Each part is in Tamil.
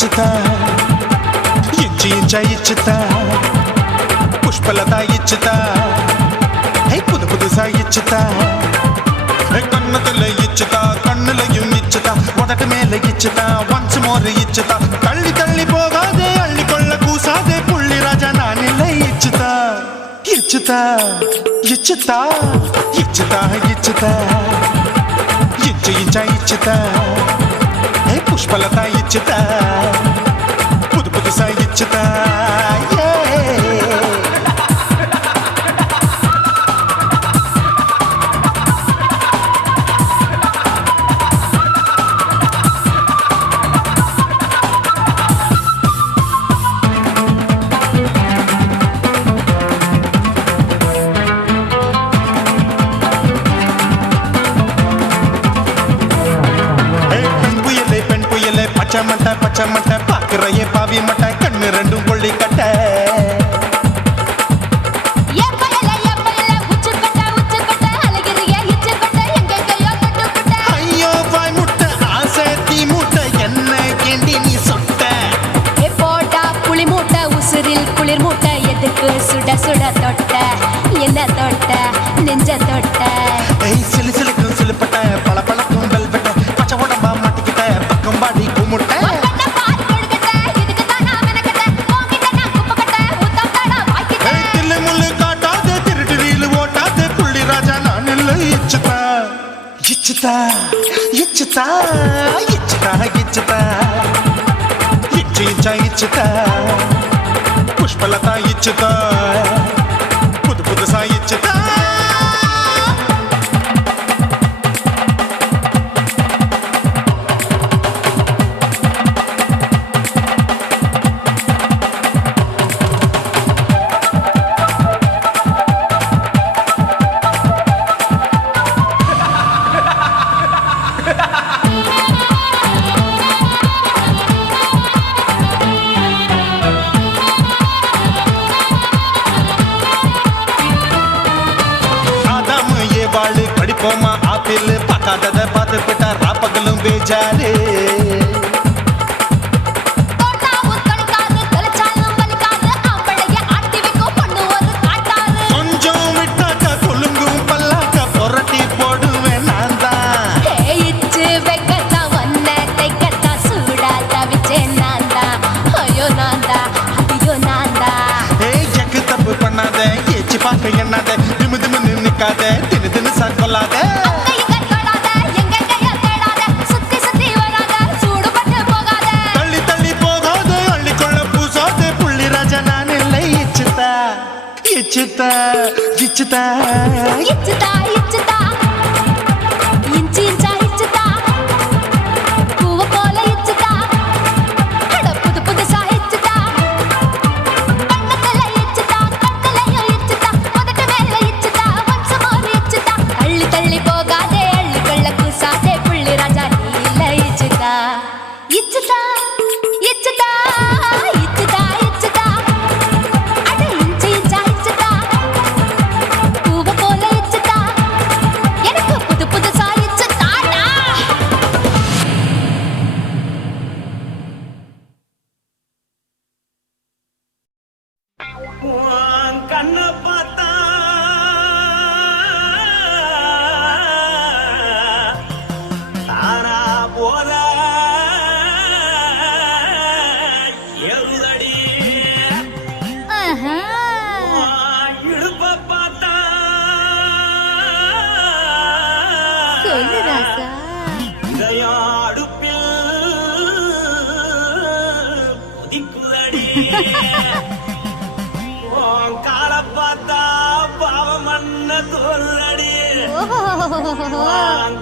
ఇచ్చుతా ఇంచి ఇంచా ఇచ్చుతా పుష్పలత ఇచ్చుతా புது புதுசா இச்சுதா கண்ணத்துல இச்சுதா கண்ணுலையும் இச்சுதா உதட்டு மேல இச்சுதா ஒன்ஸ் மோர் இச்சுதா தள்ளி தள்ளி போகாதே அள்ளி கொள்ள கூசாதே புள்ளி ராஜா நான் இல்லை இச்சுதா இச்சுதா இச்சுதா இச்சுதா இச்சுதா இச்சு இச்சா இச்சுதா புஷ்பலதா இச்சுதா புது புதுசா இச்சுதா பச்சை மட்டை பாக்குறையே பாவி மட்டை கண்ணு ரெண்டும் கொள்ளி கட்ட ஐயோ வாய் முட்டை ஆசை தீ மூட்டை என்ன கேண்டி நீ சொட்ட போட்டா புளி மூட்டை உசுரில் குளிர் மூட்டை எதுக்கு சுட சுட தொட்ட என்ன தொட்ட நெஞ்ச தொட்ட சிலு சிலுக்கும் சிலுப்பட்ட பல பழக்கும் வெல்வெட்ட பச்சை உடம்பா மாட்டிக்கிட்ட பக்கம் பாடி குமுட்ட இச்சுதா இச்சுதா இச்சுதா இச்சுதா இச்சு இச்சா இச்சுதா புஷ்பலதா இச்சுதா புது புதுசா இச்சுதா படிப்போமா ஆப்பிள் பார்க்காதத பார்த்து விட்டா ராப்பகலும் பேஜாரு கொஞ்சம் விட்டாக்கா கொலுங்கும் பல்லாக்கா புரட்டி போடுவேன் நான் தான் இச்சு வெக்கத்தா வந்த தைக்கத்தா சூடா தவிச்சேன் நான் தான் ஐயோ நான் தான் ஐயோ நான் தான் எக்கு தப்பு பண்ணாத ஏச்சு பார்க்க எண்ணாத திமு திமு நிக்காத தினு தினு சாக்கொள்ளாத தள்ளி தள்ளி போகாத அள்ளி கொள்ள பூசாத புள்ளி ராஜா நான் இல்லை இச்சுதா இச்சுதா இச்சுதா இச்சுதா இச்சுதா இஞ்சி இஞ்சா இச்சுதா பூவ போல இச்சுதா புது புதுசா இச்சுதா கண்ணத்துல இச்சுதா கண்ணலையும் இச்சுதா உதட்டு மேல இச்சுதா ஒன்ஸ் மோர் இச்சுதா தள்ளி தள்ளி போகாதே அள்ளி கொள்ள கூசாதே புள்ளி ராஜா நீ இல்ல இச்சுதா இச்சுதா இச்சுதா இச்சுதா இச்சுதா அட இஞ்சி இஞ்சா இச்சுதா பூவ போல இச்சுதா எனக்கு புது புதுசா இச்சுதாடா கண்ண பார்த்தா தாரா போல எருதடி இடுப்ப பார்த்தா சொல்லு ராசா இதயம் அடுப்பில் கொதிக்குதடி கால பார்த்தா பாவம் மண்ண தோல்லடி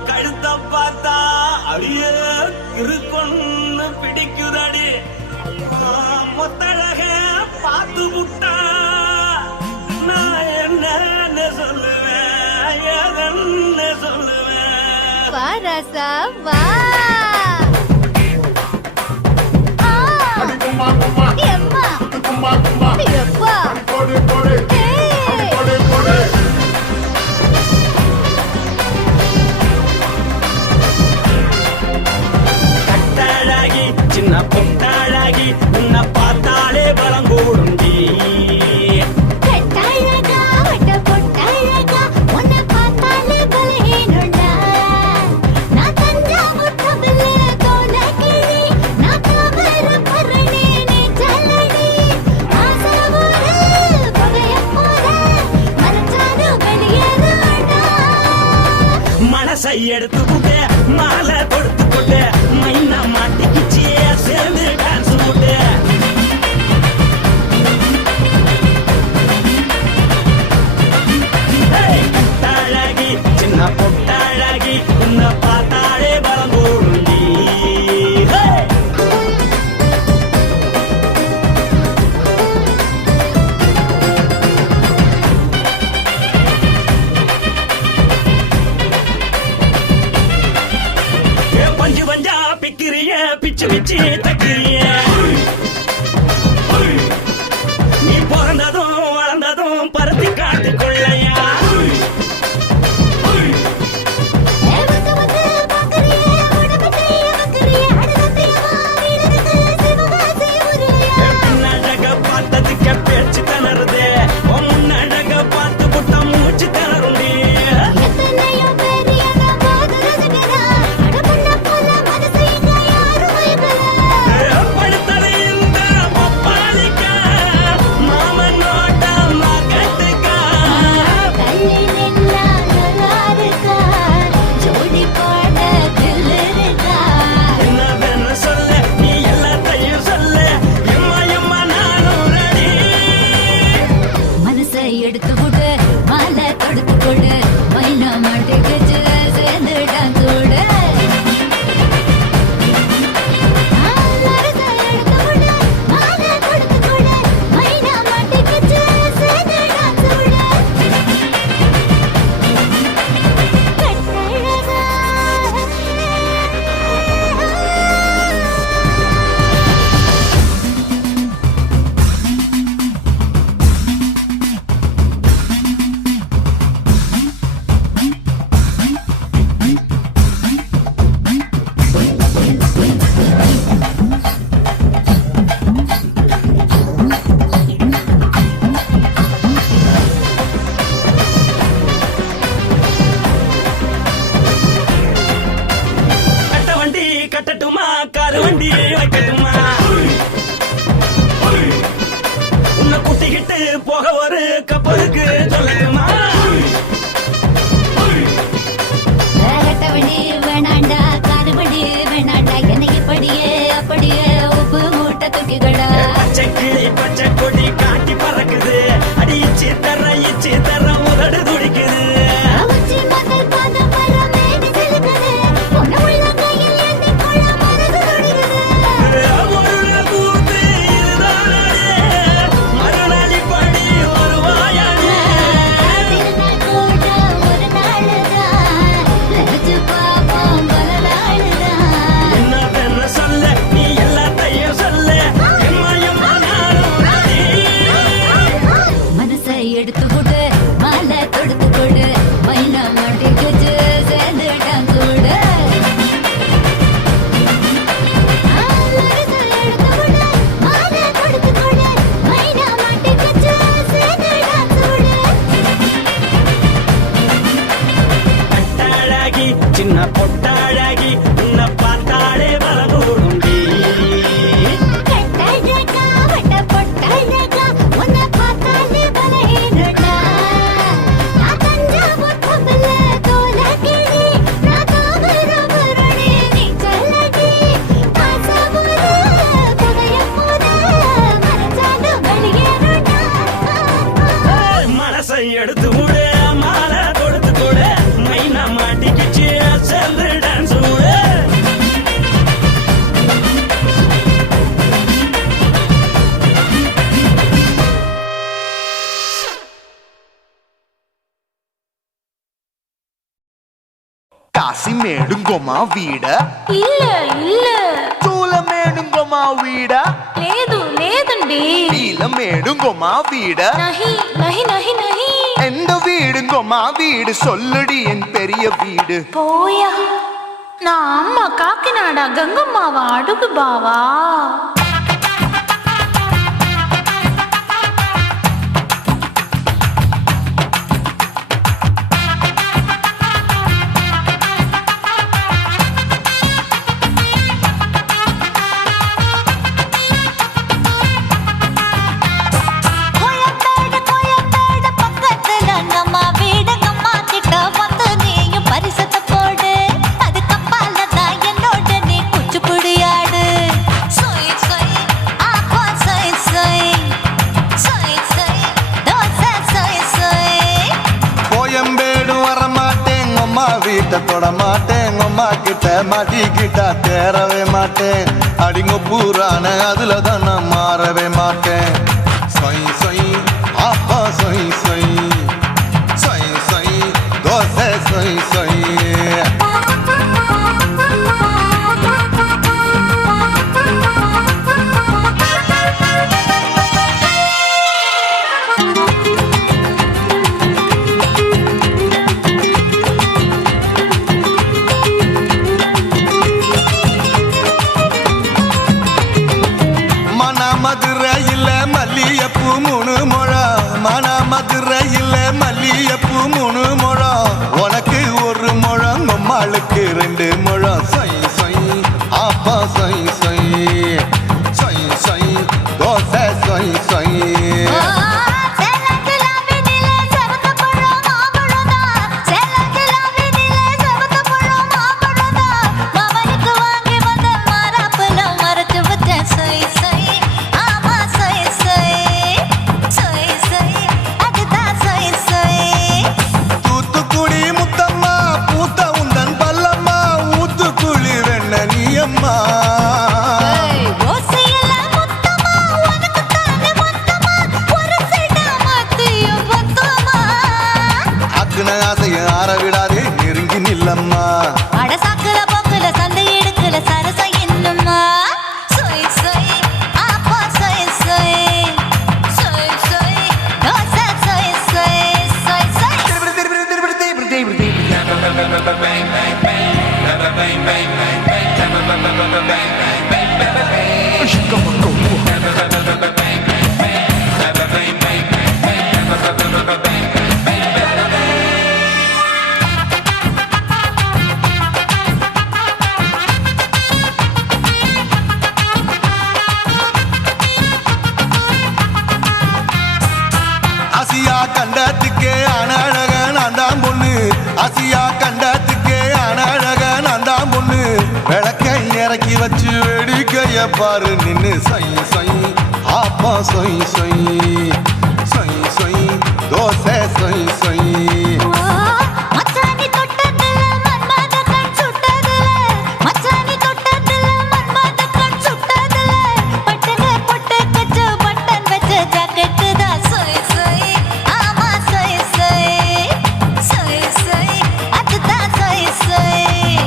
கழுத்த பார்த்தா அப்படியே இருக்குன்னு பிடிக்குதடி மொத்தழக பார்த்து விட்டா நான் என்ன சொல்லுவேன் ஏதென்ன சொல்லுவேன் வா ராசா வா எம்மா எப்பா கட்டழகி சின்ன பொட்டாழ மனசை எடுத்து போட்டு மாலை கொடுத்து போட்டு மைனா மாட்டிக்கிச்சு சேர்ந்து டான்ஸ் போட்டு பொட்டாழகி சின்ன பொட்டாழகி உன்னை பார்த்தாலே பலம் கூடுண்டி பஞ்சு பஞ்சா பிக்கிறிய பிச்சு பிச்சு தக்கிறிய நீ பிறந்ததும் வளர்ந்ததும் பருத்தி காட்டு கொள்ளையா பின்னழக பார்த்ததுக்கு பேச்சு திணறுது முன்னழக பார்த்து புட்ட மூச்சு திணறுண்டி எடுத்து விடு மாலை தொடுத்து கொடு மைனா மாட்டிக்கிச்சு சேர்ந்து டான்ஸ் விடு கட்டட்டுமா காரு வண்டி வைக்கட்டுமா உன்னை கூட்டிக்கிட்டு போக ஒரு கப்பலுக்கு சொல்லட்டுமா வண்டி வேணாண்டா காரு வண்டி வேணாண்டா என்னைக்கு படியே அப்படியே உப்பு மூட்டை தூக்கிக்கடா பச்சை கிளி பச்சை கொடி காட்டி பறக்குது அடி இச்சி தர உதடு துடிக்குது எடுத்து விடு மாலை தொடுத்து கொடு மைனா மாட்டிக்கிச்சு சேர்ந்து டான்ஸ் விடு பொட்டாழகி சின்ன பொட்டாழகி உன்னை பார்த்தாலே பலகூடுண்டி மனசை எடுத்து விடு மாலை தொடுத்து கொடு மைனா மாட்டிக்கிச்சு சேர்ந்து டான்ஸ் விடு కాసి మేడుంగోమా వీడ இல்ல இல்ல చూల మేడుంగోమా వీడ లేదు లేదండి నీల మేడుంగోమా వీడ நஹி நஹி நஹி நஹி எந்த வீடுங்கோமா வீடு சொல்லுடி என் பெரிய வீடு போயா நான் அம்மா காக்கிநாடா கங்கம்மாவா அடுகு பாவா பக்கத்துல நம்ம வீடு அம்மா கிட்ட வந்து நீயும் பரிசத்தை போடு வீட்டை தொட மாட்டேன் அம்மா கிட்ட மாட்டிக்கிட்டா தேரவே மாட்டேன் அடிங்க பூரான அதுல தான் நான் மாறவே மாட்டேன் சொய் சொய் அப்பா சொய் சொய் சொய் சொய் தோசை சொய் சொய் மதுரையில் மல்லியப்பூ 3 முழம் மன மதுரையில் மல்லியப்பூ 3 முழம் உனக்கு 1 முழம் அம்மாளுக்கு 2 முழம் சொய் சொய் அப்பா சொய் சொய் சொய் சொய் தோசை சொய் சொய் ஆசைய ஆற விடாதே நெருங்கி நில்லம்மா அட சாக்குல போக்குல சந்தை எடுக்கல சரச இன்னும்மா சொய் சொய் அப்பா சொய் சொய் சொய் சொய் தோசை சொய் சொய் சொய் சொய் ஆசியா கண்டத்துக்கே அனழக நான் தான் பொண்ணு ஆசியா கண்டத்துக்கே அனழக நான் தான் பொண்ணு விளக்கை இறக்கி வச்சு வேடிக்கைய பாரு நின்னு சொய் சொய் ஆப்பா சொய் சொய் சொய் சொய் தோசை சொய் சொய் மச்சானி தொட்டதுல மன்மத கண் சுட்டதுல மச்சானி தொட்டதுல மன்மத கண் சுட்டதுல பட்டன பொட்டு கச்சு பட்டன் வச்ச ஜாக்கெட் தான் சொய் சொய் ஆமா சொய் சொய் சொய் சொய் அதுதான் சொய் சொய்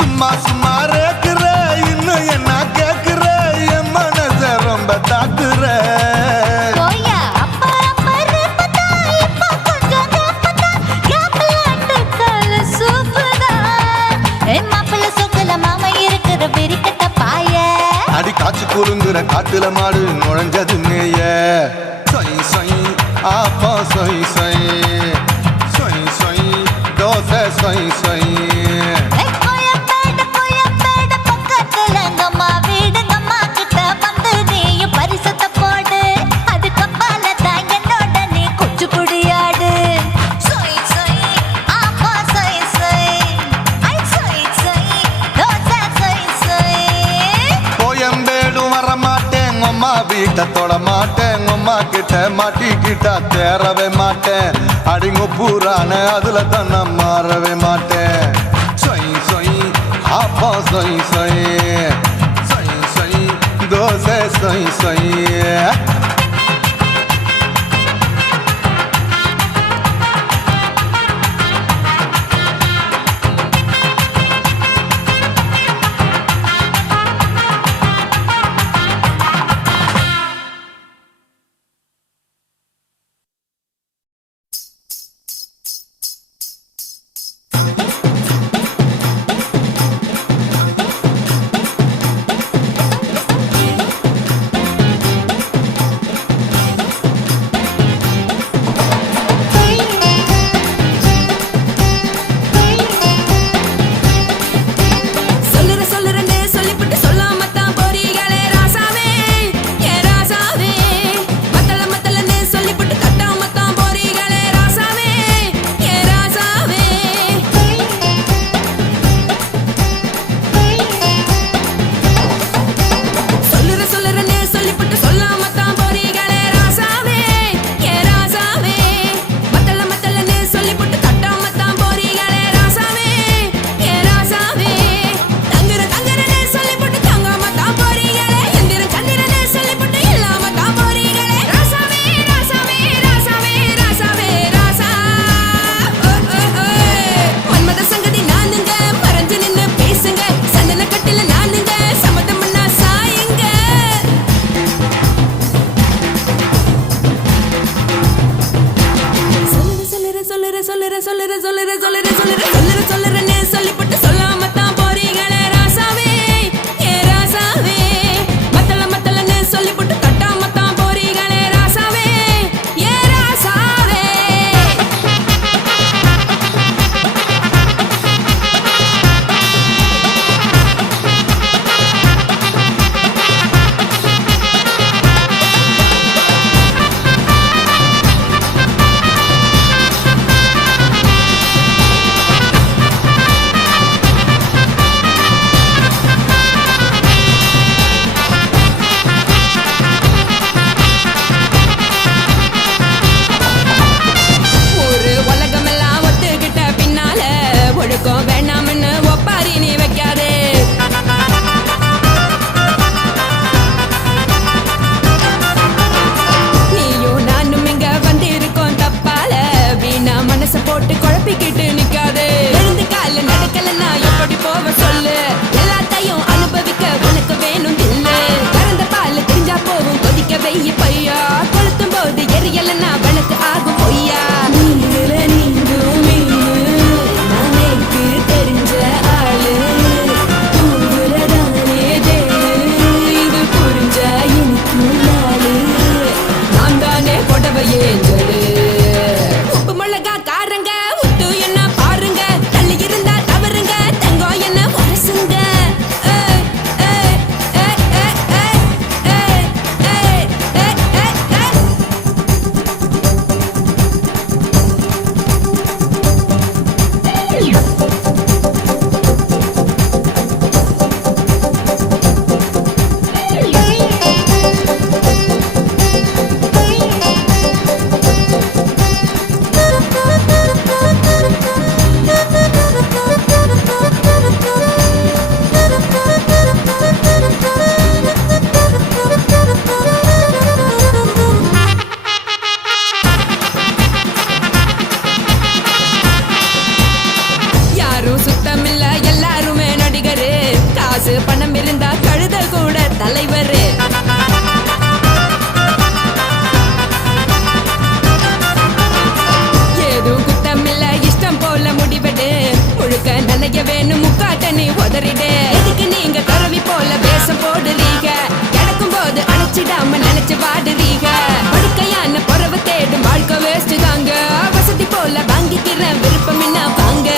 சும்மா சும்மா ரேக்குற இன்னும் என்ன கேக்குற என் மனச ரொம்ப தாக்குற கோயா அப்பா அப்பா ரப்பதா இப்ப கொஞ்சம் ரப்பதா யாப்லாட்டு கால சூப்பரா என் மாப்பிள்ள சொக்கல மாமா இருக்கிற வெறிக்கட்ட பாய அடி காய்ச்சி குலுங்குற காட்டுல மாடு நுழைஞ்சது மேய சொய் சொய் ஆப்பா சொய் சொய் சொய் சொய் தோசை சொய் சொய் கோயம்பேடு பக்கத்துல எங்கம்மா வீடு அம்மா கிட்ட வந்து நீயும் பரிசத்தை போடு அது கப்பால தான் என்னோட நீ குச்சி புடியாடு சொய் சொய் ஆப்பா சொய் சொய் ஐ சொய் சொய் தோசை சொய் சொய் கோயம்பேடு வர மாட்டேன் அம்மா வீட்டை தொட மாட்டேன் அம்மா கிட்ட மாட்டிக்கிட்டா தேரவே மாட்டேன் அடிங்க பூரான அதுல தான் நான் மாறவே மாட்டேன் சொய் சொய் ஆப்பா சொய் சொய் சொய் சொய் தோசை சொய் சொய் பணம் இருந்தா கழுத கூட தலைவர். ஏதும் குத்தமில்ல இஷ்டம் போல முடிவெடு. முழுக்க நனைய வேணும் முக்காட்ட நீ உதறிடு. எதுக்கு நீங்க துறவி போல வேஷம் போடுறீங்க? கிடக்கும் போது அணைச்சிடாம நினைச்சு வாடுறீங்க. படுக்கையான பொறவை தேடும் வாழ்க்கை வேஸ்ட் தாங்க. வசதி போல வாங்கிக்கிற விருப்பம் என்ன வாங்க.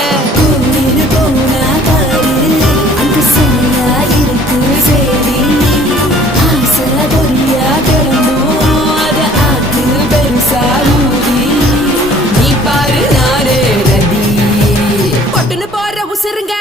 நீ பாரு நாரே ரதி பொட்டுன்னு போற உசுருங்க.